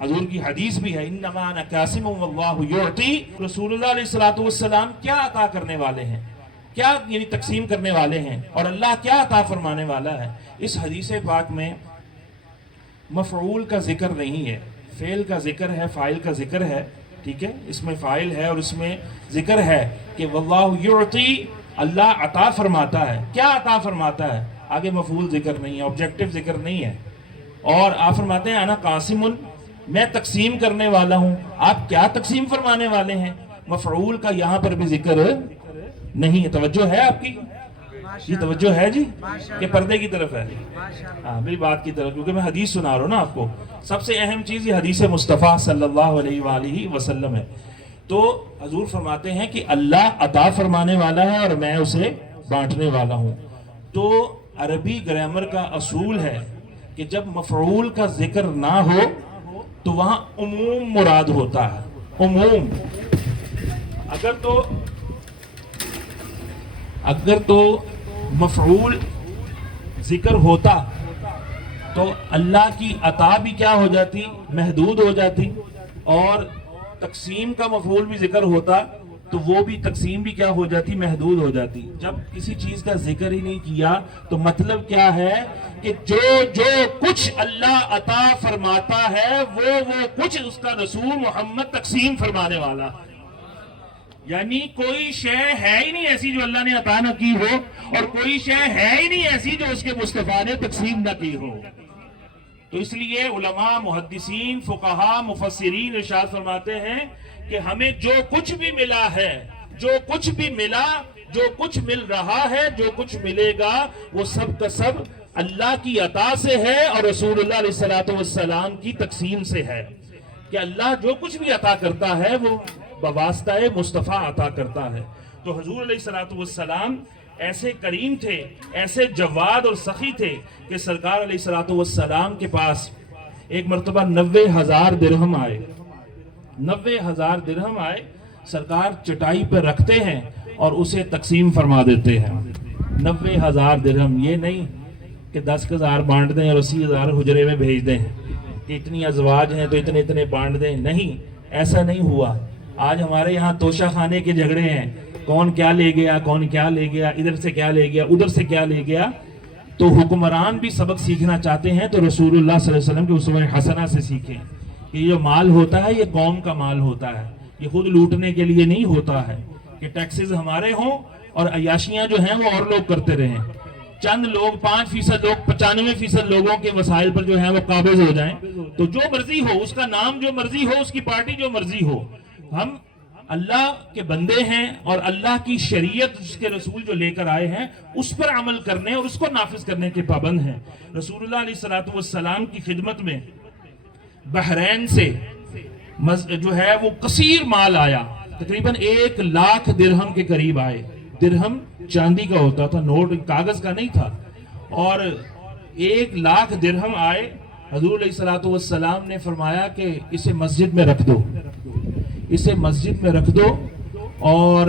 حضور کی حدیث بھی ہے انما انا قاسم واللہ یعطی. رسول اللہ علیہ الصلوۃ والسلام کیا عطا کرنے والے ہیں، کیا یعنی تقسیم کرنے والے ہیں، اور اللہ کیا عطا فرمانے والا ہے. اس حدیث پاک میں مفعول کا ذکر نہیں ہے، فعل کا ذکر ہے، فاعل کا ذکر ہے. ٹھیک ہے، اس میں فاعل ہے اور اس میں ذکر ہے کہ واللہ یعطی، اللہ عطا فرماتا ہے. کیا عطا فرماتا ہے؟ آگے مفعول ذکر نہیں ہے، آبجیکٹو ذکر نہیں ہے. اور آپ فرماتے ہیں انا قاسم، میں تقسیم کرنے والا ہوں. آپ کیا تقسیم فرمانے والے ہیں؟ مفعول کا یہاں پر بھی ذکر نہیں ہے. توجہ ہے آپ کی؟ یہ توجہ ہے جی کہ پردے کی طرف ہے؟ ہاں میری بات کی طرف، کیونکہ میں حدیث سنا رہا ہوں نا آپ کو. سب سے اہم چیز یہ حدیث مصطفیٰ صلی اللہ علیہ وآلہ وسلم ہے. تو حضور فرماتے ہیں کہ اللہ عطا فرمانے والا ہے اور میں اسے بانٹنے والا ہوں. تو عربی گرامر کا اصول ہے کہ جب مفعول کا ذکر نہ ہو تو وہاں عموم مراد ہوتا ہے. عموم. اگر تو مفعول ذکر ہوتا تو اللہ کی عطا بھی کیا ہو جاتی؟ محدود ہو جاتی. اور تقسیم کا مفعول بھی ذکر ہوتا تو وہ بھی تقسیم بھی کیا ہو جاتی؟ محدود ہو جاتی. جب کسی چیز کا ذکر ہی نہیں کیا تو مطلب کیا ہے کہ جو کچھ اللہ عطا فرماتا ہے وہ کچھ اس کا رسول محمد تقسیم فرمانے والا. یعنی کوئی شے ہے ہی نہیں ایسی جو اللہ نے عطا نہ کی ہو، اور کوئی شے ہے ہی نہیں ایسی جو اس کے مصطفیٰ نے تقسیم نہ کی ہو. تو اس لیے علماء، محدثین، فقہاء، مفسرین ارشاد فرماتے ہیں کہ ہمیں جو کچھ بھی ملا ہے، جو کچھ بھی ملا، جو کچھ مل رہا ہے، جو کچھ ملے گا، وہ سب کا سب اللہ کی عطا سے ہے اور رسول اللہ علیہ الصلوۃ والسلام کی تقسیم سے ہے. کہ اللہ جو کچھ بھی عطا کرتا ہے وہ بواسطہ مصطفیٰ عطا کرتا ہے. تو حضور علیہ الصلوۃ والسلام ایسے کریم تھے، ایسے جواد اور سخی تھے کہ سرکار علیہ الصلوۃ والسلام کے پاس ایک مرتبہ 90,000 درہم آئے. 90,000 درہم آئے، سرکار چٹائی پہ رکھتے ہیں اور اسے تقسیم فرما دیتے ہیں. 90,000 درہم، یہ نہیں کہ 10,000 بانٹ دیں اور 80,000 حجرے میں بھیج دیں کہ اتنی ازواج ہیں تو اتنے اتنے بانٹ دیں. نہیں، ایسا نہیں ہوا. آج ہمارے یہاں توشہ خانے کے جھگڑے ہیں، کون کیا لے گیا، کون کیا لے گیا، ادھر سے کیا لے گیا، ادھر سے کیا لے گیا. تو حکمران بھی سبق سیکھنا چاہتے ہیں تو رسول اللہ صلی اللہ علیہ وسلم کے اسوہ حسنہ سے سیکھیں کہ یہ جو مال ہوتا ہے یہ قوم کا مال ہوتا ہے. یہ خود لوٹنے کے لیے نہیں ہوتا ہے کہ ٹیکسز ہمارے ہوں اور عیاشیاں جو ہیں وہ اور لوگ کرتے رہیں. چند لوگ 5% لوگ 95% لوگوں کے وسائل پر جو ہیں وہ قابض ہو جائیں. تو جو مرضی ہو، اس کا نام جو مرضی ہو، اس کی پارٹی جو مرضی ہو، ہم اللہ کے بندے ہیں اور اللہ کی شریعت اس کے رسول جو لے کر آئے ہیں اس پر عمل کرنے اور اس کو نافذ کرنے کے پابند ہیں. رسول اللہ علیہ الصلوۃ والسلام کی خدمت میں بحرین سے جو ہے وہ کثیر مال آیا. تقریباً 1,00,000 درہم کے قریب آئے. درہم چاندی کا ہوتا تھا، نوٹ کاغذ کا نہیں تھا. اور 1,00,000 درہم آئے. حضور علیہ الصلوۃ والسلام نے فرمایا کہ اسے مسجد میں رکھ دو، اسے مسجد میں رکھ دو. اور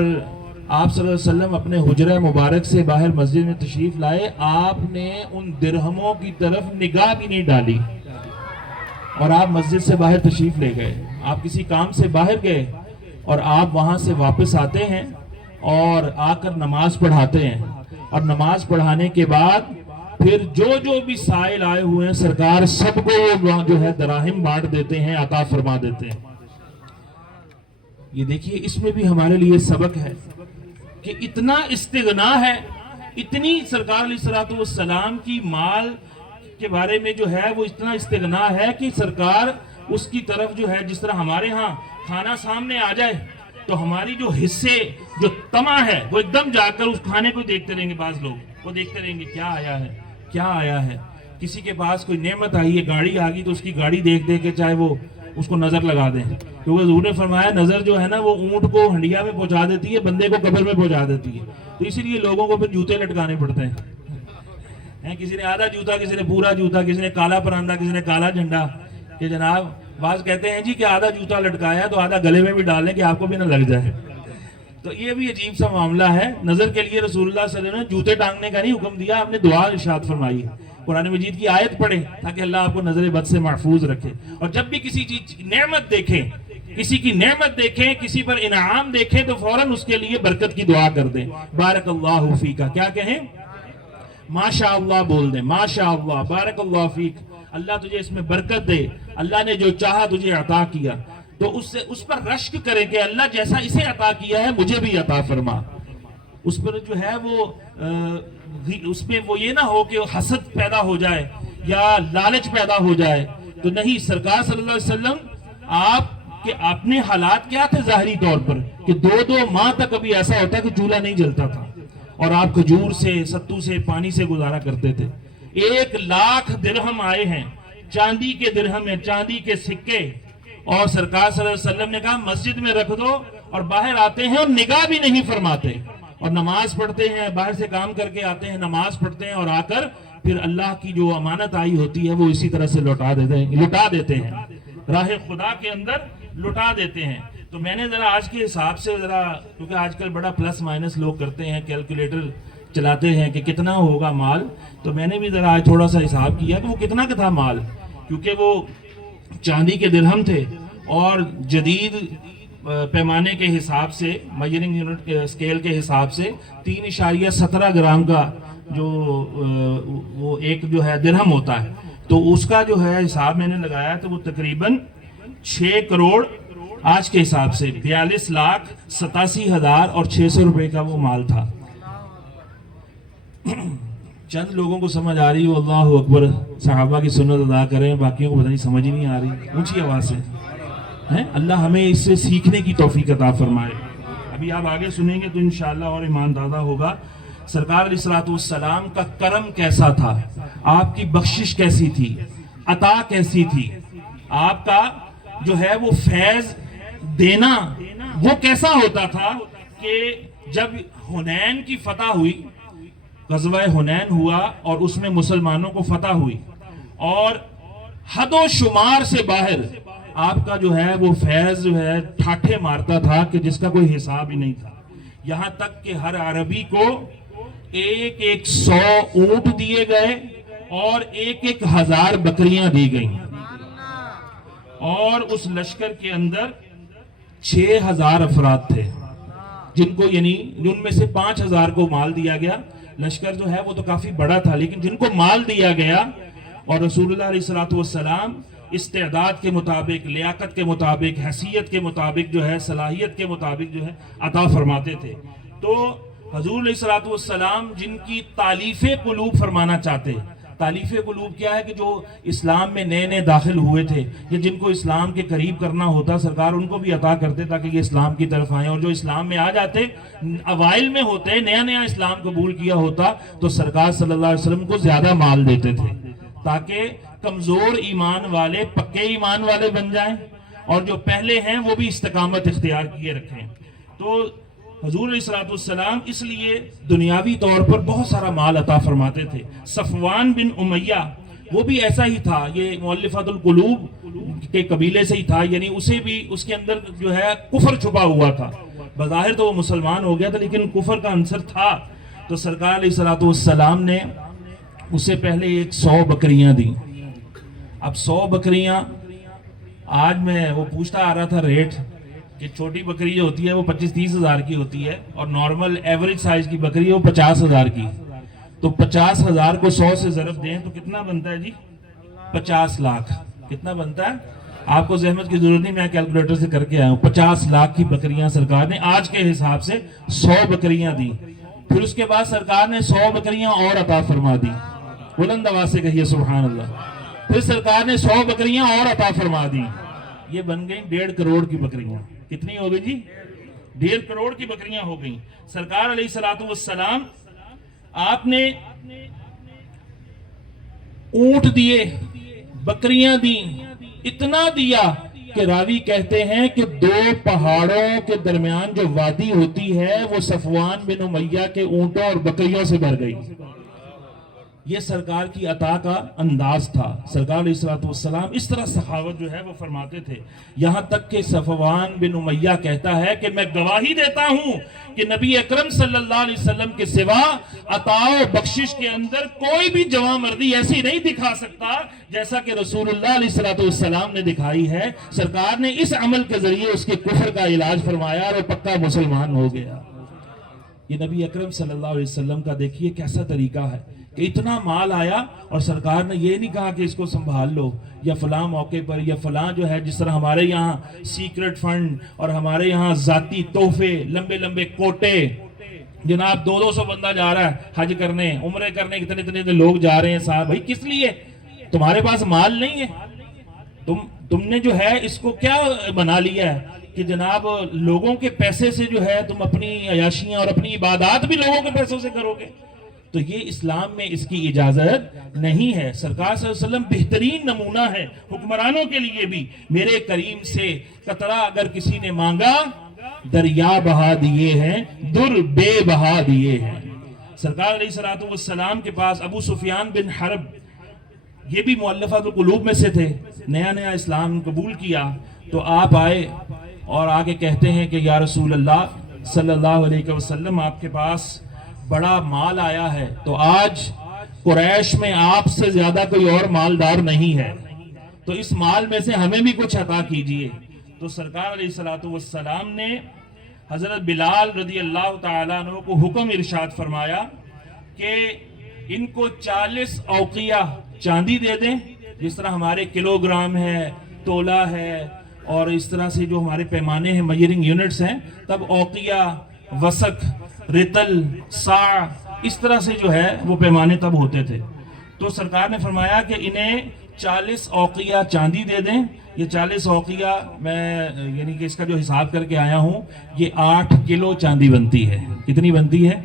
آپ صلی اللہ علیہ وسلم اپنے حجرہ مبارک سے باہر مسجد میں تشریف لائے. آپ نے ان درہموں کی طرف نگاہ بھی نہیں ڈالی اور آپ مسجد سے باہر تشریف لے گئے. آپ کسی کام سے باہر گئے اور آپ وہاں سے واپس آتے ہیں اور آ کر نماز پڑھاتے ہیں. اور نماز پڑھانے کے بعد پھر جو بھی سائل آئے ہوئے ہیں سرکار سب کو جو ہے دراہم بانٹ دیتے ہیں، عطا فرما دیتے ہیں. یہ دیکھیے اس میں بھی ہمارے لیے سبق ہے کہ اتنا استغنا ہے، اتنی سرکار علیہ الصلوۃ والسلام کی مال کے بارے میں جو ہے وہ اتنا استغنا ہے کہ سرکار اس کی طرف جو ہے، جس طرح ہمارے ہاں کھانا سامنے آ جائے تو ہماری جو حصے جو طمع ہے وہ ایک دم جا کر اس کھانے کو دیکھتے رہیں گے. بعض لوگ وہ دیکھتے رہیں گے کیا آیا ہے، کیا آیا ہے. کسی کے پاس کوئی نعمت آئی ہے، گاڑی آ گئی تو اس کی گاڑی دیکھ دے کے چاہے وہ اس کو نظر لگا دیں. کیونکہ حضور نے فرمایا نظر جو ہے نا وہ اونٹ کو ہنڈیا میں پہنچا دیتی ہے، بندے کو قبر میں پہنچا دیتی ہے. تو اسی لیے لوگوں کو پھر جوتے لٹکانے پڑتے ہیں. کسی نے آدھا جوتا، کسی نے پورا جوتا، کسی نے کالا پراندہ، کسی نے کالا جھنڈا. کہ جناب بعض کہتے ہیں جی کہ آدھا جوتا لٹکایا تو آدھا گلے میں بھی ڈال لیں کہ آپ کو بھی نہ لگ جائے. تو یہ بھی عجیب سا معاملہ ہے. نظر کے لیے رسول اللہ صلی اللہ علیہ وسلم نے جوتے ٹانگنے کا نہیں حکم دیا، آپ نے دعا ارشاد فرمائی قرآن مجید کی آیت پڑھیں تاکہ اللہ آپ کو نظر بد سے محفوظ رکھے. اور جب بھی کسی چیز نعمت دیکھیں، کسی کی نعمت دیکھیں، کسی پر انعام دیکھیں تو فوراً اس کے لیے برکت کی دعا کر دیں. بارک اللہ فیک، کیا کہیں؟ ماشاء اللہ بول دیں. ماشاء اللہ، بارک اللہ فیک، اللہ تجھے اس میں برکت دے، اللہ نے جو چاہا تجھے عطا کیا. تو اس پر رشک کریں کہ اللہ جیسا اسے عطا کیا ہے مجھے بھی عطا فرما. اس پر جو ہے وہ اس میں وہ یہ نہ ہو کہ حسد پیدا ہو جائے یا لالچ پیدا ہو جائے. تو نہیں، سرکار صلی اللہ علیہ وسلم آپ کے اپنے حالات کیا تھے ظاہری طور پر کہ 2 ماہ تک ابھی ایسا ہوتا کہ چولہا نہیں جلتا تھا اور آپ کھجور سے، ستو سے، پانی سے گزارا کرتے تھے. 1,00,000 درہم آئے ہیں، چاندی کے درہم ہیں، چاندی کے سکے، اور سرکار صلی اللہ علیہ وسلم نے کہا مسجد میں رکھ دو. اور باہر آتے ہیں اور نگاہ بھی نہیں فرماتے اور نماز پڑھتے ہیں، باہر سے کام کر کے آتے ہیں، نماز پڑھتے ہیں اور آ کر پھر اللہ کی جو امانت آئی ہوتی ہے وہ اسی طرح سے لوٹا دیتے ہیں راہ خدا کے اندر لٹا دیتے ہیں. تو میں نے ذرا آج کے حساب سے کیونکہ آج کل بڑا پلس مائنس لوگ کرتے ہیں، کیلکولیٹر چلاتے ہیں کہ کتنا ہوگا مال، تو میں نے بھی ذرا آج تھوڑا سا حساب کیا کہ وہ کتنا کا تھا مال. کیونکہ وہ چاندی کے درہم تھے اور جدید پیمانے کے حساب سے، میجرنگ یونٹ کے اسکیل کے حساب سے 3.17 گرام کا جو وہ ایک جو ہے درہم ہوتا ہے. تو اس کا جو ہے حساب میں نے لگایا تو وہ تقریباً 6 کروڑ آج کے حساب سے 42,87,600 روپے کا وہ مال تھا. چند لوگوں کو سمجھ آ رہی ہو اللہ اکبر، صحابہ کی سنت ادا کریں، باقیوں کو پتہ نہیں سمجھ ہی نہیں آ رہی. اونچی آواز سے اللہ ہمیں اس سے سیکھنے کی توفیق عطا فرمائے. ابھی آپ آگے سنیں گے تو انشاءاللہ اور ایمان دادا ہوگا. سرکار علیہ السلام کا کرم کیسا تھا، آپ کی بخشش کیسی تھی، عطا کیسی تھی، آپ کا جو ہے وہ فیض دینا وہ کیسا ہوتا تھا کہ جب حنین کی فتح ہوئی، غزوہ حنین ہوا اور اس میں مسلمانوں کو فتح ہوئی اور حد و شمار سے باہر آپ کا جو ہے وہ فیض جو ہے ٹھاٹھے مارتا تھا کہ جس کا کوئی حساب ہی نہیں تھا. یہاں تک کہ ہر عربی کو 100 اونٹ دیے گئے اور 1,000 بکریاں دی گئیں. اور اس لشکر کے اندر 6,000 افراد تھے جن کو یعنی جن میں سے 5,000 کو مال دیا گیا. لشکر جو ہے وہ تو کافی بڑا تھا لیکن جن کو مال دیا گیا اور رسول اللہ علیہ السلام استعداد کے مطابق، لیاقت کے مطابق، حیثیت کے مطابق جو ہے، صلاحیت کے مطابق جو ہے عطا فرماتے تھے. تو حضور علیہ السلام جن کی تالیف قلوب فرمانا چاہتے. تالیف قلوب کیا ہے کہ جو اسلام میں نئے نئے داخل ہوئے تھے یا جن کو اسلام کے قریب کرنا ہوتا سرکار ان کو بھی عطا کرتے تاکہ یہ اسلام کی طرف آئیں. اور جو اسلام میں آ جاتے اوائل میں ہوتے، نیا نیا اسلام قبول کیا ہوتا تو سرکار صلی اللہ علیہ وسلم کو زیادہ مال دیتے تھے تاکہ کمزور ایمان والے پکے ایمان والے بن جائیں اور جو پہلے ہیں وہ بھی استقامت اختیار کیے رکھیں. تو حضور علیہ السلام اس لیے دنیاوی طور پر بہت سارا مال عطا فرماتے تھے. صفوان بن امیہ وہ بھی ایسا ہی تھا، یہ مؤلفات القلوب کے قبیلے سے ہی تھا، یعنی اسے بھی اس کے اندر جو ہے کفر چھپا ہوا تھا. بظاہر تو وہ مسلمان ہو گیا تھا لیکن کفر کا عنصر تھا. تو سرکار علیہ السلام نے اس سے پہلے 100 بکریاں دیں. اب 100 بکریاں آج میں وہ پوچھتا آ رہا تھا ریٹ کہ چھوٹی بکری جو ہوتی ہے وہ 25-30 ہزار کی ہوتی ہے اور نارمل ایوریج سائز کی بکری ہے وہ 50,000 کی. تو 50,000 کو 100 سے ضرب دیں تو کتنا بنتا ہے جی؟ 50 لاکھ. کتنا بنتا ہے؟ آپ کو زحمت کی ضرورت نہیں، میں کیلکولیٹر سے کر کے آیا ہوں. 50 لاکھ کی بکریاں سرکار نے آج کے حساب سے 100 بکریاں دی. پھر اس کے بعد سرکار نے 100 بکریاں اور عطا فرما دی. بلند آواز سے کہیے سبحان اللہ. پھر سرکار نے 100 بکریاں اور عطا فرما دی. یہ بن گئی 1.5 کروڑ کی بکریاں. کتنی ہو گئی جی؟ 1.5 کروڑ کی بکریاں ہو گئیں. سرکار علیہ السلام آپ نے اونٹ دیے، بکریاں دیں، اتنا دیا کہ راوی کہتے ہیں کہ 2 پہاڑوں کے درمیان جو وادی ہوتی ہے وہ صفوان بن امیہ کے اونٹوں اور بکریوں سے بھر گئی. یہ سرکار کی عطا کا انداز تھا. سرکار علیہ الصلوۃ والسلام اس طرح سخاوت جو ہے وہ فرماتے تھے. یہاں تک کہ صفوان بن امیہ کہتا ہے کہ میں گواہی دیتا ہوں کہ نبی اکرم صلی اللہ علیہ وسلم کے سوا عطا و بخشش کے اندر کوئی بھی جواں مردی ایسی نہیں دکھا سکتا جیسا کہ رسول اللہ علیہ الصلوۃ والسلام نے دکھائی ہے. سرکار نے اس عمل کے ذریعے اس کے کفر کا علاج فرمایا اور وہ پکا مسلمان ہو گیا. یہ نبی اکرم صلی اللہ علیہ وسلم کا دیکھیے کیسا طریقہ ہے کہ اتنا مال آیا اور سرکار نے یہ نہیں کہا کہ اس کو سنبھال لو یا فلاں موقع پر یا فلاں جو ہے جس طرح ہمارے یہاں سیکرٹ فنڈ اور ہمارے یہاں ذاتی تحفے لمبے لمبے کوٹے. جناب 200 بندہ جا رہا ہے حج کرنے عمرے کرنے اتنے لوگ جا رہے ہیں. صاحب بھائی کس لیے؟ تمہارے پاس مال نہیں ہے. تم نے جو ہے اس کو کیا بنا لیا ہے کہ جناب لوگوں کے پیسے سے جو ہے تم اپنی عیاشیاں اور اپنی عبادات بھی لوگوں کے پیسوں سے کرو گے. تو یہ اسلام میں اس کی اجازت نہیں ہے. سرکار صلی اللہ علیہ وسلم بہترین نمونہ ہے حکمرانوں کے لیے بھی. میرے کریم سے قطرہ اگر کسی نے مانگا دریا بہا دیے ہیں در بے بہا دیے ہیں. سرکار علیہ الصلوۃ والسلام کے پاس ابو سفیان بن حرب یہ بھی مؤلفۃ القلوب میں سے تھے. نیا نیا اسلام قبول کیا تو آپ آئے اور آگے کہتے ہیں کہ یا رسول اللہ صلی اللہ علیہ وسلم آپ کے پاس بڑا مال آیا ہے تو آج قریش میں آپ سے زیادہ کوئی اور مالدار نہیں ہے تو اس مال میں سے ہمیں بھی کچھ عطا کیجئے. تو سرکار علیہ الصلوۃ والسلام نے حضرت بلال رضی اللہ تعالیٰ عنہ کو حکم ارشاد فرمایا کہ ان کو 40 اوقیہ چاندی دے دیں جس طرح ہمارے کلو گرام ہے تولہ ہے اور اس طرح سے جو ہمارے پیمانے ہیں میجرنگ یونٹس ہیں تب اوقیہ وسق رتل ساع اس طرح سے جو ہے وہ پیمانے تب ہوتے تھے. تو سرکار نے فرمایا کہ انہیں 40 اوقیہ چاندی دے دیں. یہ 40 اوقیہ میں یعنی کہ اس کا جو حساب کر کے آیا ہوں یہ 8 کلو چاندی بنتی ہے. کتنی بنتی ہے؟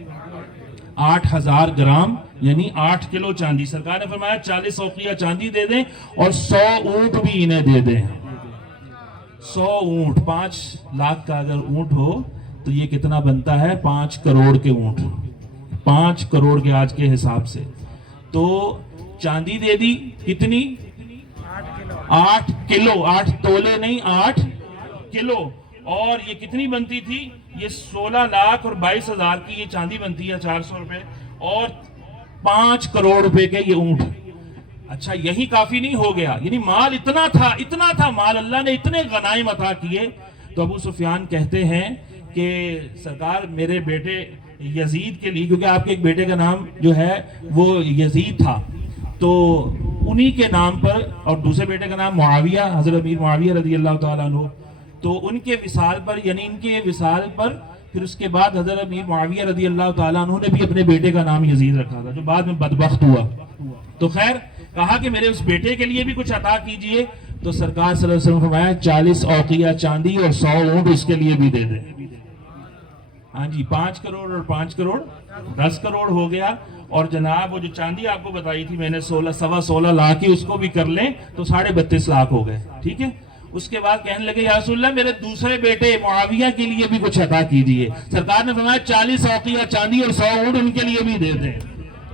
8000 گرام یعنی 8 کلو چاندی. سرکار نے فرمایا 40 اوقیہ چاندی دے دیں اور 100 اونٹ بھی انہیں دے دیں. 100 اونٹ 5 لاکھ کا اگر اونٹ ہو تو یہ کتنا بنتا ہے 5 کروڑ کے اونٹ 5 کروڑ کے آج کے حساب سے. تو چاندی دے دی کتنی 8 کلو 8 تولے نہیں 8 کلو. اور یہ کتنی بنتی تھی؟ یہ 16 لاکھ اور 22 ہزار کی یہ چاندی بنتی ہے 400 روپے اور 5 کروڑ روپے کے یہ اونٹ. اچھا یہی کافی نہیں ہو گیا یعنی مال اتنا تھا مال اللہ نے اتنے غنائم عطا کیے. تو ابو سفیان کہتے ہیں کہ سرکار میرے بیٹے یزید کے لیے کیونکہ آپ کے ایک بیٹے کا نام جو ہے وہ یزید تھا تو انہی کے نام پر اور دوسرے بیٹے کا نام معاویہ حضرت امیر معاویہ رضی اللہ تعالیٰ عنہ تو ان کے وصال پر یعنی ان کے وصال پر پھر اس کے بعد حضرت امیر معاویہ رضی اللہ تعالیٰ عنہ نے بھی اپنے بیٹے کا نام یزید رکھا تھا جو بعد میں بدبخت ہوا. تو خیر کہا کہ میرے اس بیٹے کے لیے بھی کچھ عطا کیجئے. تو سرکار صلی اللہ علیہ وسلم فرمایا 40 اوقیہ چاندی اور 100 اونٹ اس کے لیے بھی دے دیں. ہاں جی 5 کروڑ اور 5 کروڑ 10 کروڑ ہو گیا. اور جناب وہ جو چاندی آپ کو بتائی تھی میں نے 16 لاکھ کی اس کو بھی کر لیں تو 32.5 لاکھ ہو گئے. ٹھیک ہے. اس کے بعد کہنے لگے یا رسول اللہ میرے دوسرے بیٹے معاویہ کے لیے بھی کچھ عطا کیجئے. سرکار نے فرمایا 40 اوقیہ چاندی اور 100 اونٹ ان کے لیے بھی دے دیں.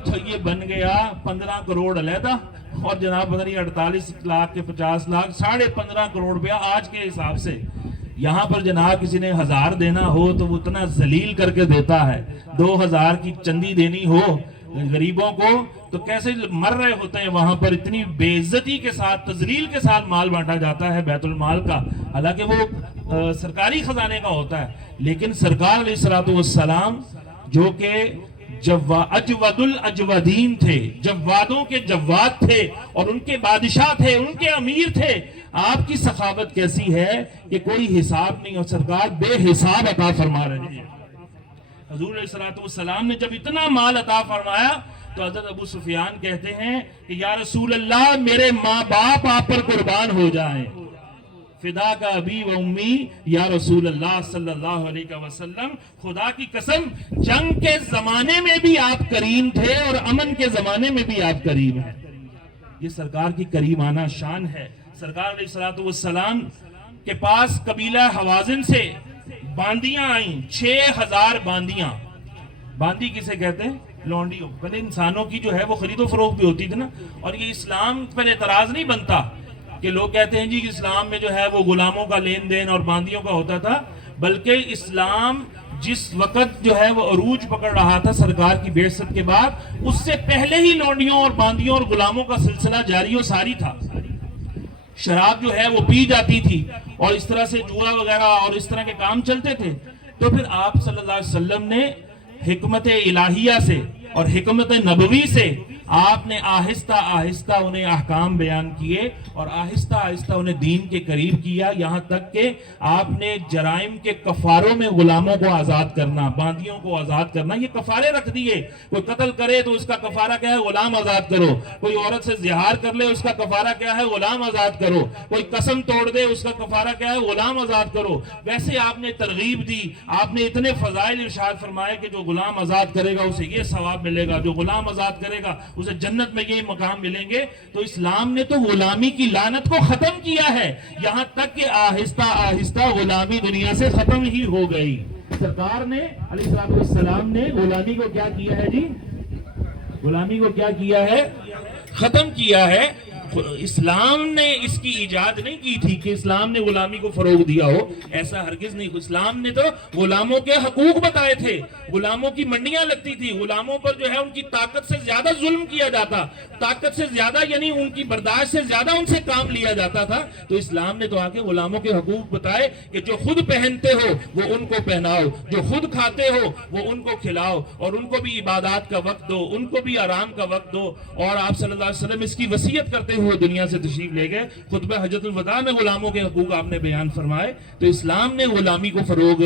تو یہ بن گیا 15 کروڑ علیحدہ اور جناب پتہ نہیں 48 لاکھ کے 50 لاکھ 15.5 کروڑ روپیہ آج کے حساب سے. یہاں پر جناب کسی نے 1000 دینا ہو تو وہ اتنا ذلیل کر کے دیتا ہے. 2000 کی چندی دینی ہو غریبوں کو تو کیسے مر رہے ہوتے ہیں وہاں پر. اتنی بے عزتی کے ساتھ تذلیل کے ساتھ مال بانٹا جاتا ہے بیت المال کا حالانکہ وہ سرکاری خزانے کا ہوتا ہے. لیکن سرکار علیہ الصلوۃ والسلام جو کہ اجود الاجودین تھے جوادوں کے جواد تھے اور ان کے بادشاہ تھے ان کے امیر تھے. آپ کی سخاوت کیسی ہے کہ کوئی حساب نہیں اور سرکار بے حساب عطا فرما رہے ہیں. حضور علیہ الصلوۃ والسلام نے جب اتنا مال عطا فرمایا تو حضرت ابو سفیان کہتے ہیں کہ یا رسول اللہ میرے ماں باپ آپ پر قربان ہو جائیں. فدا کا ابی و امی یا رسول اللہ صلی اللہ علیہ وسلم. خدا کی قسم جنگ کے زمانے میں بھی آپ کریم تھے اور امن کے زمانے میں بھی آپ کریم ہیں. یہ سرکار کی کریمانہ شان ہے. سرکار علیہ الصلوۃ والسلام کے پاس قبیلہ حوازن سے باندیاں آئیں 6000 باندیاں. باندی کسے کہتے ہیں؟ لونڈیوں، پہلے انسانوں کی جو ہے وہ خرید و فروخت بھی ہوتی تھی نا. اور یہ اسلام پر اعتراض نہیں بنتا کہ لوگ کہتے ہیں جی کہ اسلام میں جو ہے وہ غلاموں کا لین دین اور باندیوں کا ہوتا تھا، بلکہ اسلام جس وقت جو ہے وہ عروج پکڑ رہا تھا سرکار کی بعثت کے بعد، اس سے پہلے ہی لونڈیوں اور باندیوں اور غلاموں کا سلسلہ جاری و ساری تھا. شراب جو ہے وہ پی جاتی تھی اور اس طرح سے جوا وغیرہ اور اس طرح کے کام چلتے تھے. تو پھر آپ صلی اللہ علیہ وسلم نے حکمت الہیہ سے اور حکمت نبوی سے آپ نے آہستہ آہستہ انہیں احکام بیان کیے اور آہستہ آہستہ انہیں دین کے قریب کیا، یہاں تک کہ آپ نے جرائم کے کفاروں میں غلاموں کو آزاد کرنا، باندیوں کو آزاد کرنا، یہ کفارے رکھ دیے. کوئی قتل کرے تو اس کا کفارہ کیا ہے؟ غلام آزاد کرو. کوئی عورت سے زہار کر لے، اس کا کفارہ کیا ہے؟ غلام آزاد کرو. کوئی قسم توڑ دے، اس کا کفارہ کیا ہے؟ غلام آزاد کرو. ویسے آپ نے ترغیب دی، آپ نے اتنے فضائل ارشاد فرمائے کہ جو غلام آزاد کرے گا اسے یہ ثواب ملے گا، جو غلام آزاد کرے گا اسے جنت میں یہ مقام ملیں گے. تو اسلام نے تو غلامی کی لعنت کو ختم کیا ہے، یہاں تک کہ آہستہ آہستہ غلامی دنیا سے ختم ہی ہو گئی. سرکار نے علیہ السلام نے غلامی کو کیا کیا ہے جی؟ غلامی کو کیا کیا ہے؟ ختم کیا ہے. اسلام نے اس کی ایجاد نہیں کی تھی کہ اسلام نے غلامی کو فروغ دیا ہو، ایسا ہرگز نہیں. اسلام نے تو غلاموں کے حقوق بتائے تھے، غلاموں کی منڈیاں لگتی تھی، غلاموں پر جو ہے ان کی طاقت سے زیادہ ظلم کیا جاتا، طاقت سے زیادہ یعنی ان کی برداشت سے زیادہ ان سے کام لیا جاتا تھا. تو اسلام نے تو آ کے غلاموں کے حقوق بتائے کہ جو خود پہنتے ہو وہ ان کو پہناؤ، جو خود کھاتے ہو وہ ان کو کھلاؤ، اور ان کو بھی عبادات کا وقت دو، ان کو بھی آرام کا وقت دو. اور آپ صلی اللہ علیہ وسلم اس کی وصیت کرتے ہوئے دنیا سے تشریف لے گئے. خطبہ حجۃ الوداع میں غلاموں کے حقوق آپ نے بیان فرمائے. تو اسلام نے غلامی کو فروغ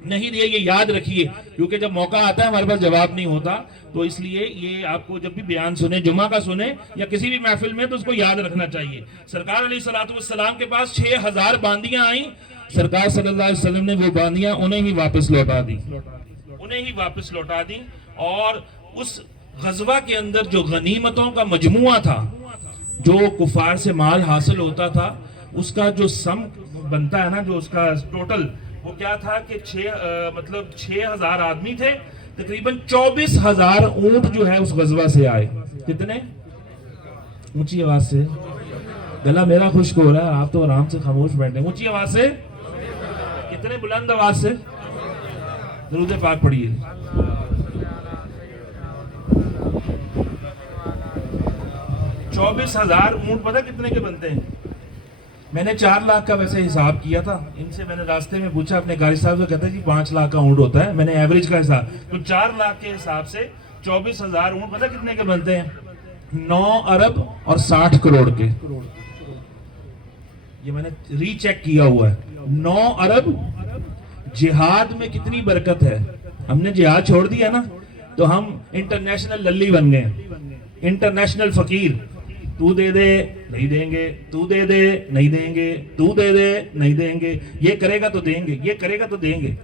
نہیں دیا، یہ یاد رکھیے، کیونکہ جب موقع آتا ہے ہمارے پاس جواب نہیں ہوتا. تو اس لیے یہ آپ کو جب بھی بیان سنیں، جمعہ کا سنیں یا کسی بھی محفل میں، تو اس کو یاد رکھنا چاہیے. سرکار علیہ السلام کے پاس 6000 باندیاں آئیں. سرکار صلی اللہ علیہ وسلم نے وہ باندیاں انہیں ہی واپس لوٹا دی. اور اس غزوہ کے اندر جو غنیمتوں کا مجموعہ تھا، جو کفار سے مال حاصل ہوتا تھا، اس کا جو سم بنتا ہے نا، جو اس کا ٹوٹل، وہ کیا تھا کہ 6000 آدمی تھے، تقریباً 24000 اونٹ جو ہے اس غزوہ سے آئے. کتنے؟ اونچی آواز سے، گلا میرا خشک ہو رہا ہے، آپ تو آرام سے خاموش بیٹھے. اونچی آواز سے، کتنے؟ بلند آواز سے درود پاک پڑھیے. 24000 اونٹ پتہ کتنے کے بنتے ہیں؟ میں نے 4 لاکھ کا ویسے حساب کیا تھا. ان سے میں نے راستے میں پوچھا اپنے قاری صاحب سے، کہتے ہیں جی 5 لاکھ کا اونٹ ہوتا ہے. میں نے ایوریج کا حساب، تو 4 لاکھ کے حساب سے 24000 اونٹ پتہ کتنے کے بنتے ہیں؟ 9 ارب اور 60 کروڑ کے. یہ میں نے ری چیک کیا ہوا ہے. 9 ارب. جہاد میں کتنی برکت ہے. ہم نے جہاد چھوڑ دیا نا تو ہم انٹرنیشنل للی بن گئے، انٹرنیشنل فقیر. تو دے دے نہیں دیں گے، تو دے دے نہیں دیں گے، تو دے دے نہیں دیں گے، یہ کرے گا تو دیں گے، یہ کرے گا تو دیں گے،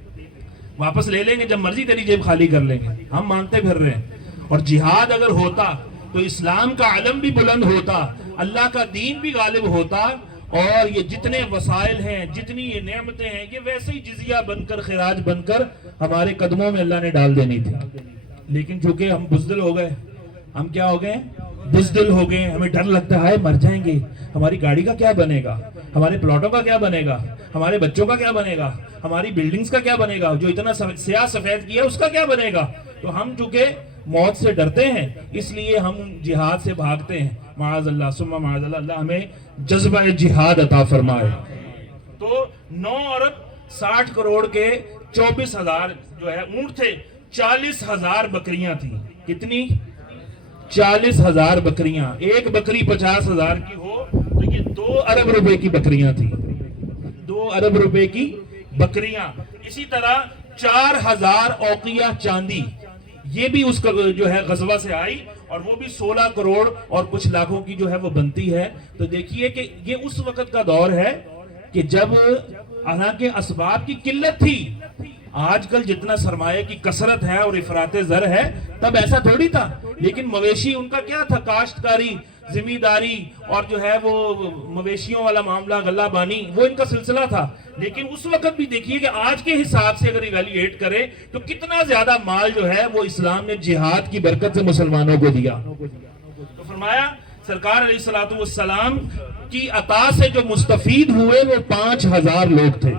واپس لے لیں گے جب مرضی تیری جیب خالی کر لیں گے. ہم مانتے پھر رہے ہیں. اور جہاد اگر ہوتا تو اسلام کا علم بھی بلند ہوتا، اللہ کا دین بھی غالب ہوتا، اور یہ جتنے وسائل ہیں، جتنی یہ نعمتیں ہیں، یہ ویسے ہی جزیہ بن کر، خراج بن کر ہمارے قدموں میں اللہ نے ڈال دینی تھی. لیکن چونکہ ہم بزدل ہو گئے، ہم کیا ہو گئے؟ بزدل ہو گئے. ہمیں ڈر لگتا ہے مر جائیں گے، ہماری گاڑی کا کیا بنے گا، ہمارے پلاٹوں کا کیا بنے گا، ہمارے بچوں کا کیا بنے گا، ہماری بلڈنگز کا کیا بنے گا، جو اتنا سیاہ سفید کیا اس کا کیا بنے گا. تو ہم چونکہ موت سے ڈرتے ہیں اس لیے ہم جہاد سے بھاگتے ہیں. معاذ اللہ ثم معاذ اللہ. اللہ ہمیں جذبہ جہاد عطا فرمائے. تو 9 ارب 60 کروڑ کے 24000 جو ہے اونٹ تھے، 40000 بکریاں تھیں. کتنی؟ 40000 بکریاں. ایک بکری 50000 کی ہو تو یہ 2 ارب روپے کی بکریاں تھیں. 2 ارب روپے کی بکریاں. اسی طرح 4000 اوقیہ چاندی، یہ بھی اس کا جو ہے غزوہ سے آئی، اور وہ بھی 16 کروڑ اور کچھ لاکھوں کی جو ہے وہ بنتی ہے. تو دیکھیے کہ یہ اس وقت کا دور ہے کہ جب حالانکہ اسباب کی قلت تھی. آج کل جتنا سرمایہ کی کثرت ہے اور افراط زر ہے، تب ایسا تھوڑی تھا. لیکن مویشی ان کا کیا تھا؟ کاشتکاری. زمینداری اور جو ہے وہ مویشیوں والا معاملہ، غلہ بانی، وہ ان کا سلسلہ تھا. لیکن اس وقت بھی دیکھیے کہ آج کے حساب سے اگر ایویلیویٹ کرے تو کتنا زیادہ مال جو ہے وہ اسلام نے جہاد کی برکت سے مسلمانوں کو دیا. تو فرمایا سرکار علیہ السلام کی عطا سے جو مستفید ہوئے وہ 5000 لوگ تھے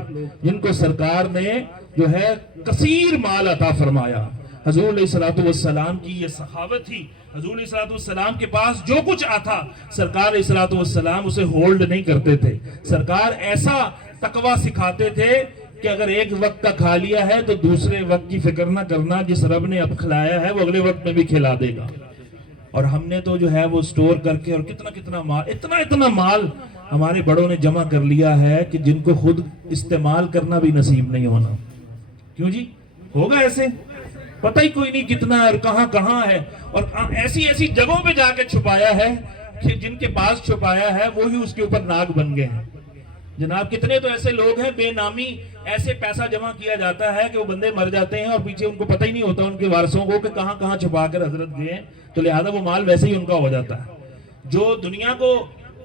جن کو سرکار نے جو ہے کثیر مال عطا فرمایا. حضور علیہ السلام کی یہ سخاوت تھی. حضور علیہ السلام کے پاس جو کچھ آتا سرکار علیہ السلام اسے ہولڈ نہیں کرتے تھے. سرکار ایسا تقوی سکھاتے تھے کہ اگر ایک وقت کا کھا لیا ہے تو دوسرے وقت کی فکر نہ کرنا، جس رب نے اب کھلایا ہے وہ اگلے وقت میں بھی کھلا دے گا. اور ہم نے تو جو ہے وہ سٹور کر کے اور کتنا مال، اتنا مال ہمارے بڑوں نے جمع کر لیا ہے کہ جن کو خود استعمال کرنا بھی نصیب نہیں ہونا. کیوں جی ہوگا ایسے؟ پتہ ہی کوئی نہیں کتنا ہے اور کہاں ہے، اور ایسی جگہوں پہ جا کے چھپایا ہے کہ جن کے پاس چھپایا ہے وہی اس کے اوپر ناگ بن گئے ہیں. جناب کتنے تو ایسے لوگ ہیں بے نامی ایسے پیسہ جمع کیا جاتا ہے کہ وہ بندے مر جاتے ہیں اور پیچھے ان کو پتہ ہی نہیں ہوتا ان کے وارثوں کو کہ کہاں چھپا کر حضرت گئے ہیں. تو لہذا وہ مال ویسے ہی ان کا ہو جاتا ہے. جو دنیا کو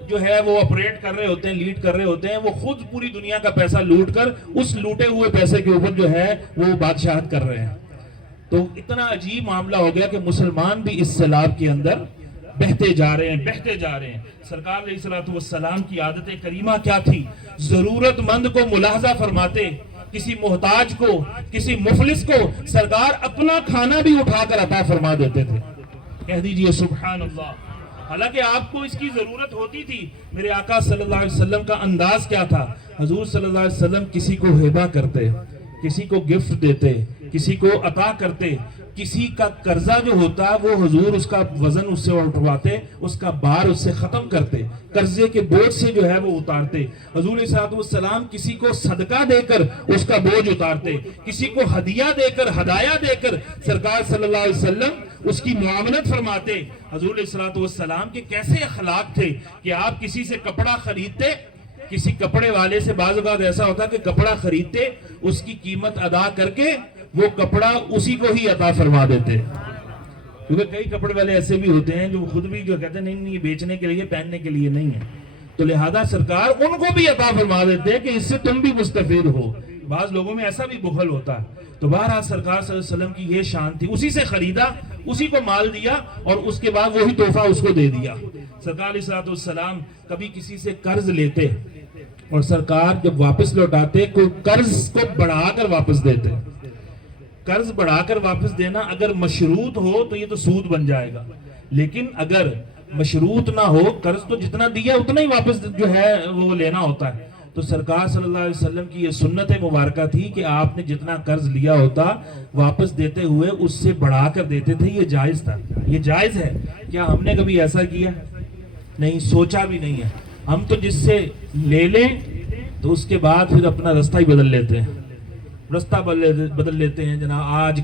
جو ہے وہ آپریٹ کر رہے ہوتے ہیں، لیڈ کر رہے ہوتے ہیں، وہ خود پوری دنیا کا پیسہ لوٹ کر اس لوٹے ہوئے پیسے کے اوپر جو ہے وہ بادشاہت کر رہے ہیں. تو اتنا عجیب معاملہ ہو گیا کہ مسلمان بھی اس سیلاب کے اندر بہتے جا رہے ہیں. سرکار علیہ السلام کی عادت کریمہ کیا تھی؟ ضرورت مند کو ملاحظہ فرماتے، کسی محتاج کو، کسی مفلس کو سرکار اپنا کھانا بھی اٹھا کر عطا فرما دیتے تھے. کہہ دیجئے سبحان اللہ. حالانکہ آپ کو اس کی ضرورت ہوتی تھی. میرے آقا صلی اللہ علیہ وسلم کا انداز کیا تھا؟ حضور صلی اللہ علیہ وسلم کسی کو ہبہ کرتے، کسی کو گفٹ دیتے، کسی کو عطا کرتے. کسی کا قرضہ جو ہوتا وہ حضور اس کا وزن اس سے اٹھواتے، اس کا بار اس سے ختم کرتے، قرضے کے بوجھ سے جو ہے وہ اتارتے. حضور علیہ السلام کسی کو صدقہ دے کر اس کا بوجھ اتارتے، کسی کو ہدیہ دے کر، ہدایہ دے کر سرکار صلی اللہ علیہ وسلم اس کی معاملت فرماتے. حضور علیہ السلام کے کیسے اخلاق تھے کہ آپ کسی سے کپڑا خریدتے، کسی کپڑے والے سے بعض اوقات ایسا ہوتا کہ کپڑا خریدتے، اس کی قیمت ادا کر کے وہ کپڑا اسی کو ہی عطا فرما دیتے. کیونکہ کئی کپڑے والے ایسے بھی ہوتے ہیں جو خود بھی جو کہتے ہیں نہیں یہ بیچنے کے لیے، پہننے کے لیے نہیں ہے. تو لہذا سرکار ان کو بھی عطا فرما دیتے کہ اس سے تم بھی مستفید ہو. بعض لوگوں میں ایسا بھی بخل ہوتا ہے. تو بہرحال سرکار صلی اللہ علیہ وسلم کی یہ شان تھی، اسی سے خریدا، اسی کو مال دیا اور اس کے بعد وہی تحفہ اس کو دے دیا. سرکار علیہ السلام کبھی کسی سے قرض لیتے اور سرکار جب واپس لوٹاتے کوئی قرض کو بڑھا کر واپس دیتے. قرض بڑھا کر واپس دینا اگر مشروط ہو تو یہ تو سود بن جائے گا، لیکن اگر مشروط نہ ہو، قرض تو جتنا دیا اتنا ہی واپس جو ہے وہ لینا ہوتا ہے. تو سرکار صلی اللہ علیہ وسلم کی یہ سنت مبارکہ تھی کہ آپ نے جتنا قرض لیا ہوتا واپس دیتے ہوئے اس سے بڑھا کر دیتے تھے. یہ جائز تھا، یہ جائز ہے. کیا ہم نے کبھی ایسا کیا؟ نہیں، سوچا بھی نہیں ہے. ہم تو جس سے لے لیں تو اس کے بعد پھر اپنا رستہ ہی بدل لیتے ہیں، رستہ بدل لیتے ہیں. جناب آج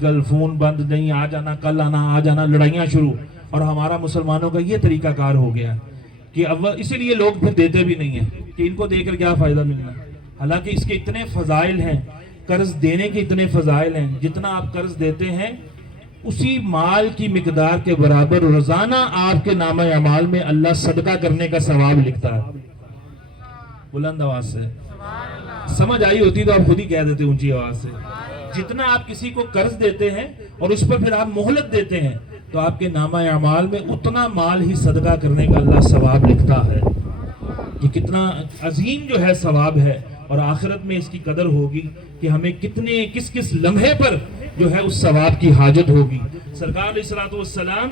کل فون بند، نہیں آ جانا، کل آنا، آ جانا، لڑائیاں شروع. اور ہمارا مسلمانوں کا یہ طریقہ کار ہو گیا کہ اسی لیے لوگ پھر دیتے بھی نہیں ہیں کہ ان کو دے کر کیا فائدہ ملنا. حالانکہ اس کے اتنے فضائل ہیں، قرض دینے کے اتنے فضائل ہیں. جتنا آپ قرض دیتے ہیں اسی مال کی مقدار کے برابر روزانہ آپ کے نامہ اعمال میں اللہ صدقہ کرنے کا ثواب لکھتا ہے. بلند آواز سے سمجھ آئی ہوتی تو آپ خود ہی کہہ دیتے اونچی آواز سے. جتنا آپ کسی کو قرض دیتے ہیں اور اس پر پھر آپ مہلت دیتے ہیں تو آپ کے نامہ اعمال میں اتنا مال ہی صدقہ کرنے کا اللہ ثواب لکھتا ہے. یہ کتنا عظیم جو ہے ثواب ہے. اور آخرت میں اس کی قدر ہوگی کہ ہمیں کس لمحے پر جو ہے اس ثواب کی حاجت ہوگی. سرکار علیہ السلام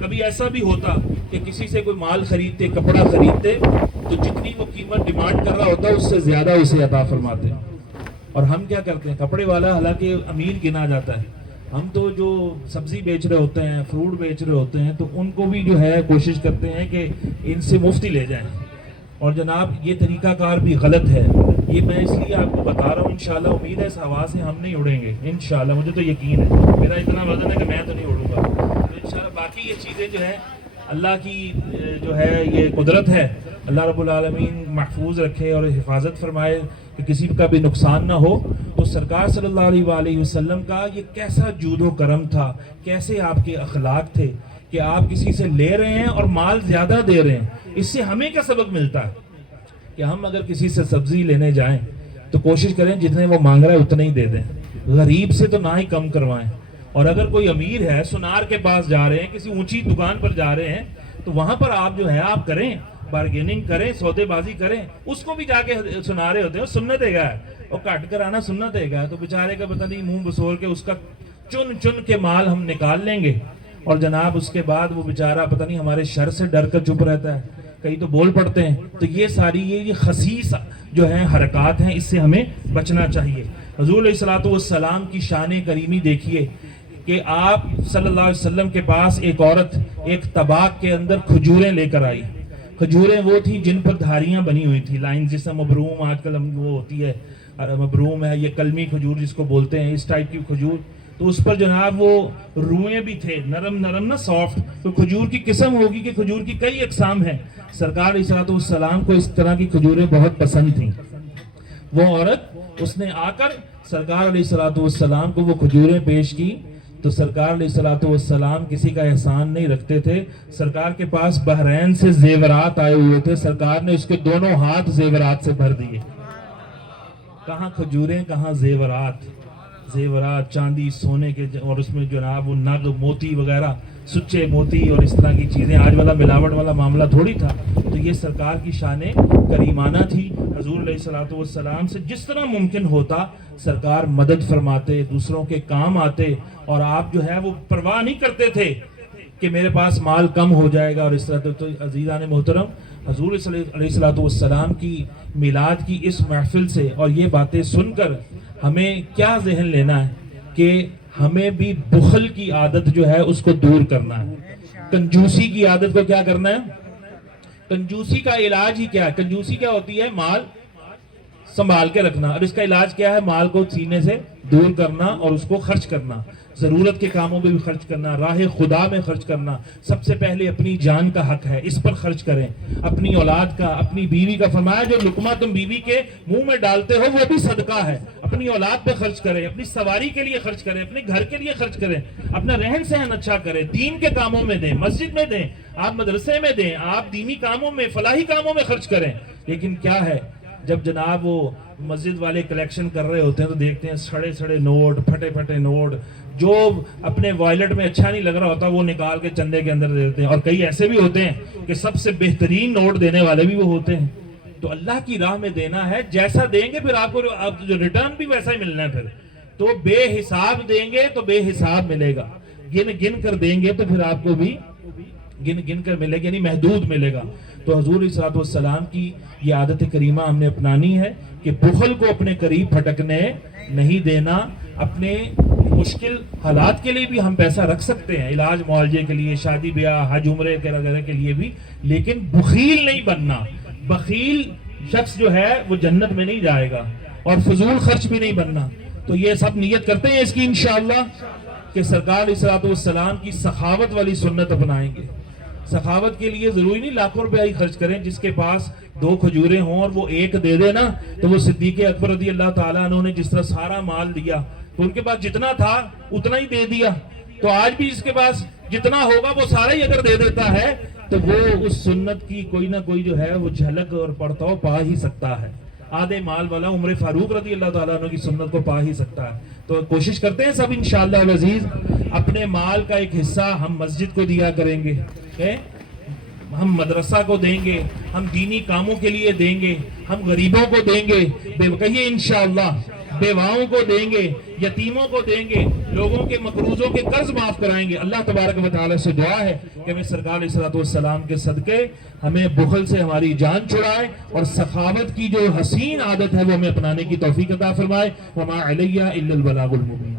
کبھی ایسا بھی ہوتا کہ کسی سے کوئی مال خریدتے، کپڑا خریدتے تو جتنی وہ قیمت ڈیمانڈ کر رہا ہوتا اس سے زیادہ اسے عطا فرماتے. اور ہم کیا کرتے ہیں؟ کپڑے والا حالانکہ امیر گنا جاتا ہے، ہم تو جو سبزی بیچ رہے ہوتے ہیں، فروٹ بیچ رہے ہوتے ہیں، تو ان کو بھی جو ہے کوشش کرتے ہیں کہ ان سے مفتی لے جائیں. اور جناب یہ طریقہ کار بھی غلط ہے. یہ میں اس لیے آپ کو بتا رہا ہوں، انشاءاللہ امید ہے اس ہوا سے ہم نہیں اڑیں گے انشاءاللہ. مجھے تو یقین ہے، میرا اتنا وزن ہے کہ میں تو نہیں اڑوں گا. تو انشاءاللہ باقی یہ چیزیں جو ہیں اللہ کی جو ہے یہ قدرت ہے. اللہ رب العالمین محفوظ رکھے اور حفاظت فرمائے کہ کسی کا بھی نقصان نہ ہو. تو سرکار صلی اللہ علیہ وآلہ وسلم کا یہ کیسا جود و کرم تھا، کیسے آپ کے اخلاق تھے کہ آپ کسی سے لے رہے ہیں اور مال زیادہ دے رہے ہیں، اس سے ہمیں کیا سبق ملتا ہے کہ ہم اگر کسی سے سبزی لینے جائیں تو کوشش کریں جتنے وہ مانگ رہا ہے اتنے ہی دے دیں، غریب سے تو نہ ہی کم کروائیں. اور اگر کوئی امیر ہے، سنار کے پاس جا رہے ہیں، کسی اونچی دکان پر جا رہے ہیں، تو وہاں پر آپ جو ہے آپ کریں، بارگیننگ کریں، سودے بازی کریں. اس کو بھی جا کے سنا رہے ہوتے ہیں، سنت ہے گا اور کاٹ کر آنا سنت ہے گا، تو بیچارے کا پتہ نہیں منہ بسور کے اس کا چن کے مال ہم نکال لیں گے، اور جناب اس کے بعد وہ بیچارہ پتہ نہیں ہمارے شر سے ڈر کر چپ رہتا ہے، کئی تو بول پڑتے ہیں. تو یہ ساری یہ خسیس جو ہیں حرکات ہیں، اس سے ہمیں بچنا چاہیے. حضور علیہ الصلوۃ والسلام کی شان کریمی دیکھیے کہ آپ صلی اللہ علیہ وسلم کے پاس ایک عورت ایک طباق کے اندر کھجوریں لے کر آئی. کھجوریں وہ تھیں جن پر دھاریاں بنی ہوئی تھی، لائن جیسا مبروم آج کل وہ ہوتی ہے، مبروم ہے، یہ کلمی کھجور جس کو بولتے ہیں، اس ٹائپ کی کھجور. تو اس پر جناب وہ روئیں بھی تھے، نرم نرم نا سافٹ. تو کھجور کی قسم ہوگی کہ کھجور کی کئی اقسام ہیں. سرکار علیہ الصلوۃ والسلام کو اس طرح کی کھجوریں بہت پسند تھیں. وہ عورت اس نے آ کر سرکار علیہ الصلوۃ والسلام کو وہ کھجوریں پیش کی. تو سرکار علیہ الصلوۃ والسلام کسی کا احسان نہیں رکھتے تھے. سرکار کے پاس بحرین سے زیورات آئے ہوئے تھے، سرکار نے اس کے دونوں ہاتھ زیورات سے بھر دیے. کہاں کھجوریں کہاں زیورات، زیورات چاندی سونے کے، اور اس میں جناب وہ نگ موتی وغیرہ، سچے موتی اور اس طرح کی چیزیں. آج والا ملاوٹ والا معاملہ تھوڑی تھا. تو یہ سرکار کی شان کریمانہ تھی. حضور علیہ الصلوۃ والسلام سے جس طرح ممکن ہوتا سرکار مدد فرماتے، دوسروں کے کام آتے، اور آپ جو ہے وہ پرواہ نہیں کرتے تھے کہ میرے پاس مال کم ہو جائے گا اور اس طرح. تو عزیزان محترم، حضور علیہ الصلوۃ والسلام کی میلاد کی اس محفل سے اور یہ باتیں سن کر ہمیں کیا ذہن لینا ہے کہ ہمیں بھی بخل کی عادت جو ہے اس کو دور کرنا ہے. کنجوسی کی عادت کو کیا کرنا ہے؟ کنجوسی کا علاج ہی کیا ہے؟ کنجوسی کیا ہوتی ہے؟ مال سنبھال کے رکھنا. اور اس کا علاج کیا ہے؟ مال کو سینے سے دور کرنا اور اس کو خرچ کرنا، ضرورت کے کاموں میں بھی خرچ کرنا، راہ خدا میں خرچ کرنا. سب سے پہلے اپنی جان کا حق ہے، اس پر خرچ کریں. اپنی اولاد کا، اپنی بیوی کا، فرمایا جو لقمہ تم بیوی کے منہ میں ڈالتے ہو وہ بھی صدقہ ہے. اپنی اولاد پہ خرچ کریں، اپنی سواری کے لیے خرچ کریں، اپنے گھر کے لیے خرچ کریں، اپنا رہن سہن اچھا کریں، دین کے کاموں میں دیں، مسجد میں دیں، آپ مدرسے میں دیں، آپ دینی کاموں میں، فلاحی کاموں میں خرچ کریں. لیکن کیا ہے، جب جناب وہ مسجد والے کلیکشن کر رہے ہوتے ہیں تو دیکھتے ہیں سڑے سڑے نوٹ، پھٹے پھٹے نوٹ، جو اپنے وائلٹ میں اچھا نہیں لگ رہا ہوتا وہ نکال کے چندے کے اندر دے دیتے ہیں. اور کئی ایسے بھی ہوتے ہیں کہ سب سے بہترین نوٹ دینے والے بھی وہ ہوتے ہیں. تو اللہ کی راہ میں دینا ہے، جیسا دیں گے پھر آپ کو جو ریٹرن بھی ویسا ہی ملنا ہے. پھر تو بے حساب دیں گے تو بے حساب ملے گا، گن گن کر دیں گے تو پھر آپ کو بھی گن گن کر ملے گا، یعنی محدود ملے گا. تو حضور علیہ الصلوۃ والسلام کی یہ عادت کریمہ ہم نے اپنانی ہے کہ بخل کو اپنے قریب پھٹکنے نہیں دینا. اپنے مشکل حالات کے لیے بھی ہم پیسہ رکھ سکتے ہیں، علاج معالجے کے لیے، شادی بیاہ، حج عمرے وغیرہ کے لیے بھی، لیکن بخیل نہیں بننا. بخیل شخص جو ہے وہ جنت میں نہیں جائے گا، اور فضول خرچ بھی نہیں بننا. تو یہ سب نیت کرتے ہیں اس کی انشاءاللہ کہ سرکار علیہ الصلوۃ والسلام کی سخاوت والی سنت اپنائیں گے. سخاوت کے لیے ضروری نہیں لاکھوں روپے ہی خرچ کریں. جس کے پاس 2 کھجوریں ہوں اور وہ ایک دے دے نا، تو وہ صدیق اکبر رضی اللہ تعالیٰ عنہ نے جس طرح سارا مال دیا تو ان کے پاس جتنا تھا اتنا ہی دے دیا. تو آج بھی جس کے پاس جتنا ہوگا وہ سارا ہی اگر دے دیتا ہے تو وہ اس سنت کی کوئی نہ کوئی جو ہے وہ جھلک اور پرتو پا ہی سکتا ہے. آدھے مال والا عمر فاروق رضی اللہ تعالیٰ عنہ کی سنت کو پا ہی سکتا ہے. تو کوشش کرتے ہیں سب انشاءاللہ العزیز اپنے مال کا ایک حصہ ہم مسجد کو دیا کریں گے، ہم مدرسہ کو دیں گے، ہم دینی کاموں کے لیے دیں گے، ہم غریبوں کو دیں گے، کہیے انشاءاللہ، بیواؤں کو دیں گے، یتیموں کو دیں گے، لوگوں کے مقروضوں کے قرض معاف کرائیں گے. اللہ تبارک و تعالی سے دعا ہے کہ ہمیں سرکار علیہ الصلوۃ والسلام کے صدقے ہمیں بخل سے ہماری جان چھڑائے اور سخاوت کی جو حسین عادت ہے وہ ہمیں اپنانے کی توفیق عطا فرمائے. وما علیہ الا البلاغ المبین.